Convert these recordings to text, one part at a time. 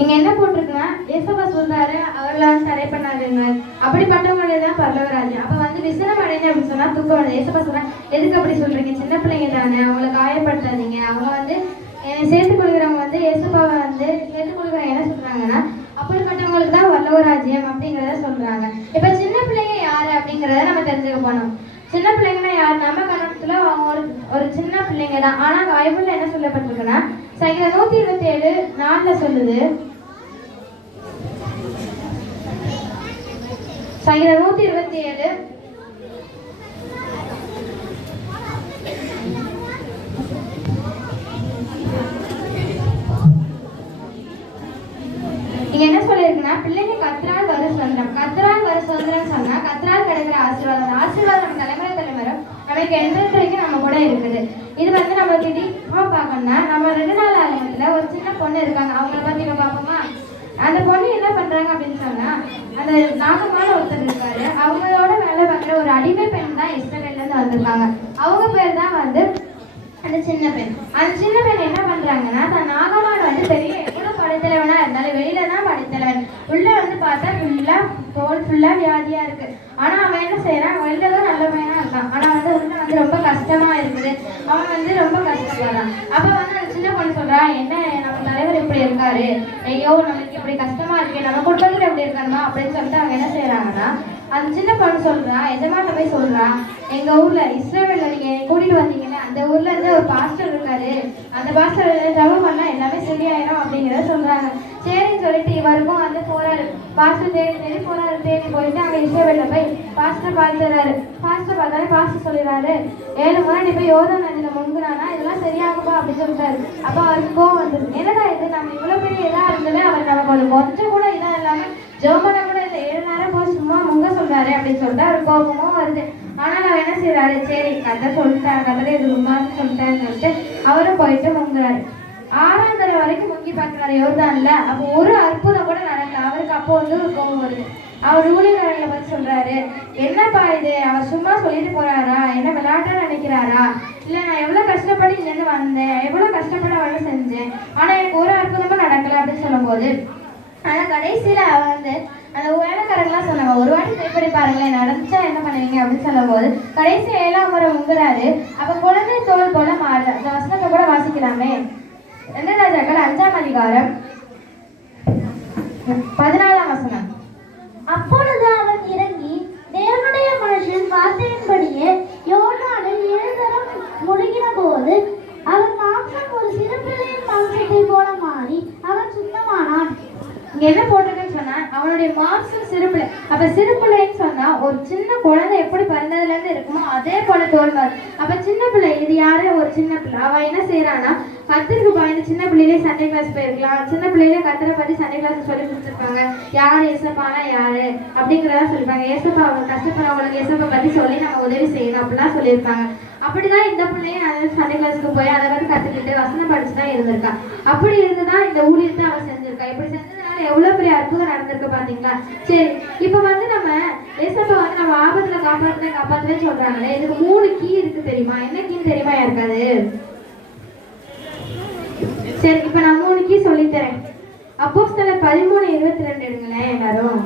இங்க என்ன போட்டிருக்குன்னா ஏசப்பா சொல்றாரு அவர்களை வந்து தடை பண்ணாதுங்க, அப்படிப்பட்டவங்களே தான் பரலோகராஜ்யம். அப்ப வந்து விசனம் அடைஞ்சு அப்படின்னு சொன்னா தூக்கம் வருது. ஏசப்பா சொல்றேன் எதுக்கு அப்படி சொல்றீங்க, சின்ன பிள்ளைங்க தானே, அவங்களை காயப்படுத்தாதீங்க. அவங்க வந்து சேர்த்துக் கொள்கிறவங்க வந்து ஏசப்பாவை வந்து சேர்த்துக் கொள்கிறவங்க என்ன சொல்றாங்கன்னா அப்படிப்பட்டவங்களுக்கு தான் பரலோகராஜ்யம் அப்படிங்கிறத சொல்றாங்க. இப்ப சின்ன பிள்ளைங்க யாரு அப்படிங்கிறத நம்ம தெரிஞ்சுக்க போனோம். சின்ன பிள்ளைங்கன்னா யார், நம்ம கணத்துல அவங்க ஒரு சின்ன பிள்ளைங்க தான். ஆனா பைபிள்ல என்ன சொல்லப்பட்டிருக்குன்னா சங்கீதம் 127:4 சொல்லுது. சங்கீதம் 127 இங்க என்ன சொல்லியிருக்குன்னா பிள்ளைங்க கத்தரால் வர சுதந்திரம், கத்தரால் வர சுதந்திரம் சொன்னா கத்தரால் கிடைக்கிற ஆசீர்வாதம். ஆசீர்வாதம் நம்ம தலைமுறை நமக்கு எந்த வரைக்கும் நம்ம கூட இருக்குது. இது வந்து நம்ம திடீர்மா பார்க்கணும்னா நம்ம 2 நாள் ஆலயத்துல ஒரு சின்ன பொண்ணு இருக்காங்க, அவங்கள பத்தி நம்ம பார்ப்போமா. அந்த பொண்ணு என்ன பண்றாங்க அப்படின்னு சொன்னா அந்த நாகமான ஒருத்தர் இருக்காரு, அவங்களோட வேலை பார்க்குற ஒரு அடிமை பெண் தான் இஸ்ரவேல்ல இருந்து வந்திருக்காங்க. அவங்க பேர் தான் வந்து அந்த சின்ன பெண். அந்த சின்ன பெண் என்ன பண்றாங்கன்னா தன் நாகமான் வந்து பெரிய எவ்வளவு படைத்தலைவனா இருந்தாலும் வெளியில தான் படைத்தலைவன், உள்ள வந்து பார்த்தா ஃபுல்லா தோல் ஃபுல்லா வியாதியா இருக்கு. ஆனா அவன் என்ன செய்யறான், வெளியில தான் நல்ல பையனா இருக்கான், ஆனா வந்து உள்ள வந்து ரொம்ப கஷ்டமா இருக்குது, அவன் வந்து ரொம்ப கஷ்டப்படுறான். அப்ப வந்து அந்த சின்ன பொண்ணு சொல்றா, என்ன நம்ம தலைவர் இப்படி இருக்காரு, ஐயோ நமக்கு இப்படி கஷ்டமா இருக்கு, நம்ம குடும்பத்துல எப்படி இருக்கணுமா அப்படின்னு சொல்லிட்டு அவங்க என்ன செய்யறாங்கன்னா அந்த சின்ன பொண்ணு சொல்றா, எஜமாட்ட போய் சொல்றா, எங்க ஊர்ல இஸ்ரவேல்ல நீங்க கூட்டிட்டு வந்தீங்கன்னு அந்த ஊர்ல இருந்து ஒரு பாஸ்டர் இருக்காரு, அந்த பாஸ்டர் ஜபம் பண்ணா எல்லாமே சரியாயிரும் அப்படிங்கிறத சொல்றாங்க. சரின்னு சொல்லிட்டு இவருக்கும் வந்து போறாரு, பாஸ்டர் தேடி போறாரு. தேடி போயிட்டு அங்க இஸ்ரவேல்ல போய் பாஸ்டர் பார்த்துறாரு. பாஸ்டர் பார்த்தாலே பாஸ்டர் சொல்லிடுறாரு, 7 முறை நீ போய் யோர்தான் நதியில முங்குனானா இதெல்லாம் சரியாகும்பா அப்படின்னு சொல்லிட்டாரு. அப்ப அவருக்கு கோவம் வந்துருது, என்னடா இது நம்ம இவ்வளவு பெரிய இதா இருந்தது, அவர் நமக்கு கொஞ்சம் கூட இதா இல்லாம ஜோமன கூட இந்த 7 நேரம் போய் சும்மா முங்க சொல்றாரு அப்படின்னு சொல்லிட்டு அவர் கோபமும் வருது. ஆனா அவர் என்ன செய்யறாரு, சரி கதை சொல்லிட்டேன், கதையில இது முங்கான்னு சொல்லிட்டேன்னு சொல்லிட்டு அவரும் போயிட்டு முங்குறாரு. 6ஆம் தடவை வரைக்கும் முங்கி பார்க்கிறாரு யோர்தான்ல. அப்போ ஒரு அற்புதம் கூட நடக்கல. அவருக்கு அப்போ வந்து ஒரு கோபம் வருது. அவர் ஊழியர்களை பத்தி சொல்றாரு, என்னப்பா இது, அவர் சும்மா சொல்லிட்டு போறாரா, என்ன விளையாட்டா நினைக்கிறாரா, இல்ல நான் எவ்வளவு கஷ்டப்பட்டு இங்க இருந்து வந்தேன், எவ்வளவு கஷ்டப்பட்டு அவளை செஞ்சேன், ஆனா எனக்கு ஒரு அற்புதமும் நடக்கல அப்படின்னு சொல்லும் போது, ஆனா கடைசியில அவன் வந்து அந்த வேலைக்காரங்களாம் சொன்னாங்க, ஒரு வாட்டி ட்ரை பாருங்களேன், நடந்துச்சா என்ன பண்ணுவீங்க அப்படின்னு சொல்லும் போது கடைசி 7ஆம் முறை முங்குறாரு. அப்ப குழந்தை தோல் போல மாறுது. அந்த வசனத்தை கூட வாசிக்கலாமே. 2 ராஜாக்கள் 5ஆம் அதிகாரம் 14ஆம் வசனம். அப்பொழுது அவன் இறங்கி தேவனுடைய மனுஷன் வார்த்தையின்படியே யோர்தானில் 7 தரம் முழுகின போது அவன் மாம்சம் ஒரு சிறு பிள்ளையின் மாம்சத்தை போல மாறி அவன் சுத்தமானான். இங்க என்ன போட்டிருக்குன்னு சொன்னா அவனுடைய மாம்சம் சிறுபிள்ளை. அப்ப சிறுபிள்ளைன்னு சொன்னா ஒரு சின்ன குழந்தை எப்படி பிறந்ததுல இருந்து இருக்குமோ அதே போல தோல்வார். அப்ப சின்ன பிள்ளை, இது யாரு, ஒரு சின்ன பிள்ளை. அவ என்ன செய்யறான்னா கத்தருக்கு பயந்து சின்ன பிள்ளையிலே சண்டே கிளாஸ் போயிருக்கலாம், சின்ன பிள்ளையிலே கத்தரை பத்தி சண்டே கிளாஸ் சொல்லி கொடுத்துருப்பாங்க, யாரு ஏசப்பானா யாரு அப்படிங்கிறதா சொல்லிருப்பாங்க. ஏசப்பா அவங்க கஷ்டப்படுறவங்களுக்கு ஏசப்பா பத்தி சொல்லி நம்ம உதவி செய்யணும் அப்படிலாம் சொல்லியிருப்பாங்க. அப்படிதான் இந்த பிள்ளையும் சண்டே கிளாஸுக்கு போய் அதை வந்து கத்துக்கிட்டு வசனம் படிச்சுதான் இருந்திருக்கா. அப்படி இருந்துதான் இந்த ஊழியத்தை அவன் செஞ்சிருக்கா. இப்படி செஞ்சதுனால எவ்வளவு பெரிய அற்புதம் நடந்திருக்கு பாத்தீங்களா. சரி, இப்ப வந்து நம்ம ஏசப்பா வந்து நம்ம ஆபத்துல காப்பாத்துவே சொல்றாங்களே, இதுக்கு 3 கீ இருக்கு தெரியுமா, என்ன கீன்னு தெரியுமா யாருக்காது? சரி, இப்ப நான் 3 கீ சொல்லித்தரேன். அப்போஸ்தலர் 13:22 எடுங்களேன் எல்லாரும்.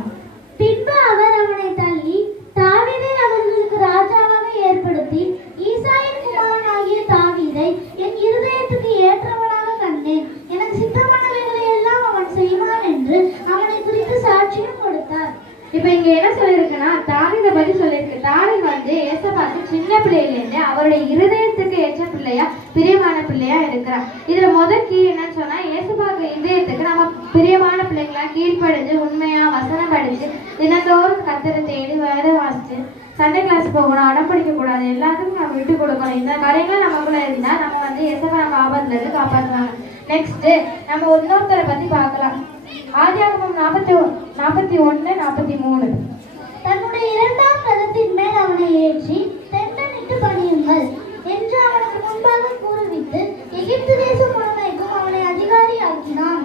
பின்பு அவர் அவனை தள்ளி தாவீதை அவர்களுக்கு ராஜாவாக ஏற்படுத்தி ஈசாயின் குமாரனாகிய தாவீதை என் இருதயத்துக்கு ஏற்றவனாக கண்டேன், எனக்கு சித்தமானவைகளை எல்லாம் அவன் செய்வான் என்று அவனை குறித்து சாட்சியம் கொடுத்தார். இப்ப இங்க என்ன சொல்லிருக்குன்னா தாவீதை பத்தி சொல்லியிருக்கு. தாவீது வந்து ஏசப்பாக்கு சின்ன பிள்ளையில இருந்து அவருடைய இருதயத்துக்கு ஏற்ற பிள்ளையா பிரியமான பிள்ளையா இருக்கிறார். இதுல முதல் கீ என்னன்னு சொன்னா ஏசப்பாக்கு இதயத்துக்கு நம்ம பிரியமான பிள்ளைங்களா கீழ்ப்படிஞ்சு உண்மையா வசனம் படிச்சு தினந்தோறும் கத்தரை தேடி வேலை வாசிச்சு சண்டே கிளாஸ் போகணும், அடம் படிக்க கூடாது, எல்லாத்துக்கும் நம்ம விட்டு கொடுக்கணும். இந்த காரியங்கள் நமக்குள்ள இருந்தா நம்ம வந்து ஏசப்பா நம்ம ஆபத்துல இருந்து காப்பாற்றுவாங்க. நெக்ஸ்ட் நம்ம இன்னொருத்தரை பத்தி பார்க்கலாம். ஆதியாகமம் 41:43. தன்னுடைய 2ஆம் ரதத்தின் மேல் அவனை ஏற்றி தெண்டனிட்டு பணியுங்கள் என்று அவனுக்கு முன்பாக கூறுவித்து எகிப்து தேசம் முழுமைக்கும் அவனை அதிகாரி ஆக்கினான்.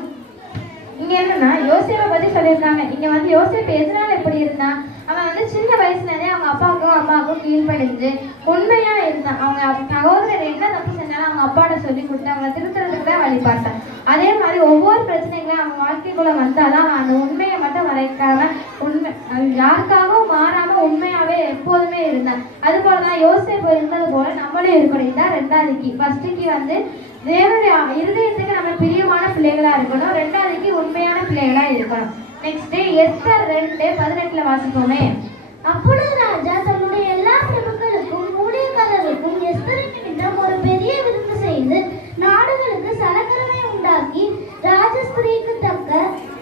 இங்க என்னன்னா யோசேப்பை பத்தி சொல்லியிருக்காங்க. இங்க வந்து யோசேப்பு எதனால எப்படி இருந்தான், அவன் வந்து சின்ன வயசுல இருந்தே அவங்க அப்பாவுக்கும் அம்மாவுக்கும் அப்பாவுக்கும் கீழ்ப்படிஞ்சு உண்மையா இருந்தான். அவங்க சகோதரர் என்ன தப்பு செஞ்சாலும் அவங்க அப்பாட்ட சொல்லி கொடுத்து அவங்களை திருத்துறதுக்கு தான் வழி பார்த்தான். அதே மாதிரி ஒவ்வொரு பிரச்சனைகளும் அவங்க வாழ்க்கைக்குள்ள வந்தாலும் அந்த உண்மையை மட்டும் மறைக்காம உண்மை யாருக்காகவும் மாறாம உண்மையாவே எப்போதுமே இருந்தான். அது போலதான் யோசேப்பு இருந்தது போல நம்மளும் இருக்கணும். இதான் 2வது கீ. ஃபர்ஸ்ட் கீ வந்து தேவனுடைய இருதயத்துக்கு நம்ம பிரியமான பிள்ளைகளா இருக்கணும். 2வது கீ உண்மையான பிள்ளைகளா இருக்கணும். Next Esther 2:18 வாசிப்போமே. அப்பொழுது ராஜா தன்னுடைய எல்லா பிரபுக்களுக்கும் ஊழியக்காரர்களுக்கும் எஸ்தரின் நிமித்தம் ஒரு பெரிய விருந்து செய்து நாடுகளுக்கு சலகரவை உண்டாக்கி ராஜஸ்திரீக்கு தக்க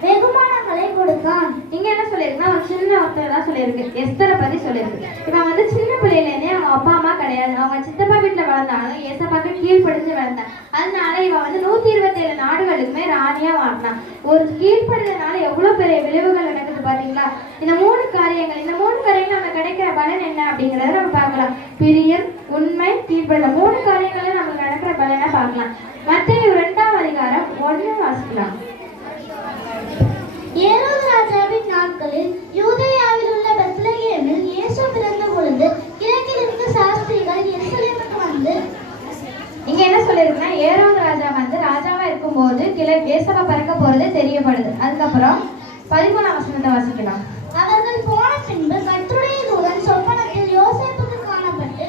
வெகுமானங்களை கொடுத்தான். இங்க என்ன சொல்லியிருக்குன்னா ஒரு சின்ன வார்த்தை தான் சொல்லியிருக்கு. எஸ்தரை பத்தி சொல்லியிருக்கு. இவன் வந்து சின்ன பிள்ளையிலேருந்தே அவங்க அப்பா அம்மா கிடையாது. அவங்க சித்தப்பா வீட்டுல வளர்ந்தாலும் ஏசப்பாக்கு கீழ்ப்படிஞ்சு வளர்ந்தான். அதனால இவன் வந்து 127 நாடுகளுக்குமே ராணியா வாழ்ந்தான். ஒரு கீழ்ப்படுறதுனால எவ்வளவு பெரிய விளைவுகள் நடக்குது பாத்தீங்களா? இந்த 3 காரியங்கள் நம்ம கிடைக்கிற பலன் என்ன அப்படிங்கறத நம்ம பார்க்கலாம். பிரியம், உண்மை, கீழ்ப்படுற 3 காரியங்களும் நமக்கு நடக்கிற பலனை பார்க்கலாம். மத்தேயு 2ஆம் அதிகாரம் 1 வாசிக்கலாம். ஏரோது ராஜாவின் நாட்களில் யூதேயாவில் உள்ள பெத்லகேமில் இயேசு பிறந்த பொழுது கிழக்கிலிருந்து சாஸ்திரிகள் எருசலேமுக்கு வந்து. இங்க என்ன சொல்லிருக்குன்னா ஏரோது ராஜா வந்து ராஜாவா இருக்கும்போது ஏசப்பா பிறக்க போறது தெரியப்படுது. அதுக்கப்புறம் 13ஆம் வசனத்தை வாசிக்கலாம். அவர்கள் போன பின்பு கர்த்தருடைய தூதன் சொப்பனத்தில் யோசேப்புக்கு காணப்பட்டு,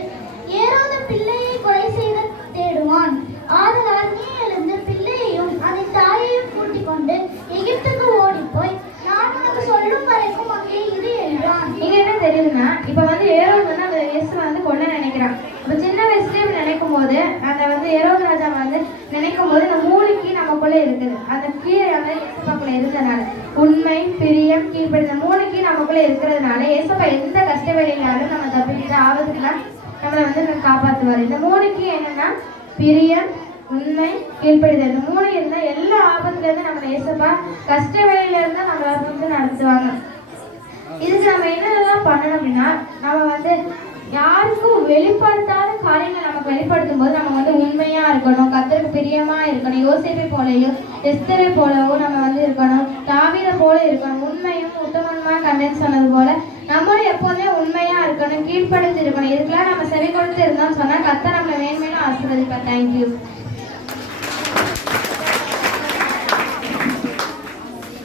ஏரோது பிள்ளையை கொலை செய்து தேடுவான். ஆதலால் நீ எழுந்து பிள்ளையையும் அதன் தாயையும் கூட்டிக் கொண்டு எகிப்துக்கு ஓடிப்போய் நான் உனக்கு சொல்லும் வரைக்கும் அங்கே இரு என்றான். இங்க என்ன தெரியுதுன்னா இப்ப வந்து ஏரோது வந்து அந்த இயேசு வந்து கொல்ல நினைக்கிறான். இப்ப சின்ன வயசுலயே நினைக்கும் போது அந்த வந்து ஏரோது ராஜா வந்து நினைக்கும் போது இந்த 3 கீ நமக்குள்ள இருக்குது. அந்த கீழே வந்து ஏசப்பாக்குள்ள இருந்ததுனால உண்மை, பிரியம், கீழ்ப்படிந்த 3 கீ நமக்குள்ள இருக்கிறதுனால ஏசப்பா எந்த கஷ்ட வேலையினாலும் நம்ம தப்பிக்கிட்டு ஆபத்துக்குலாம் நம்மளை வந்து காப்பாற்றுவார். இந்த 3 கீ என்னன்னா பிரியம், உண்மை, கீழ்ப்படிதல். இந்த 3 இருந்தா எல்லா ஆபத்துல இருந்து நம்ம ஏசப்பா கஷ்ட வேலையில இருந்தா நம்மளை வந்து நடத்துவாங்க. இதுக்கு நம்ம என்னெல்லாம் பண்ணணும் அப்படின்னா நம்ம வந்து யாருக்கும் வெளிப்படுத்தாத காரியங்கள் நமக்கு வெளிப்படுத்தும் போது நம்ம வந்து உண்மையா இருக்கணும், கர்த்தருக்கு பிரியமா இருக்கணும். யோசேப்பை போலயும் எஸ்தரை போலவும் நம்ம வந்து இருக்கணும், தாவீதை போல இருக்கணும். உண்மையும் உத்தமமா கண்டேன்னு சொன்னது போல நம்மளும் எப்போதுமே உண்மையா இருக்கணும், கீழ்ப்படிஞ்சு இருக்கணும். இதுக்கெல்லாம் நம்ம செவி கொடுத்து இருந்தோம்னு சொன்னா கர்த்தர் நம்மளை மேன்மேலும் ஆசீர்வதிப்பார். தேங்க்யூ.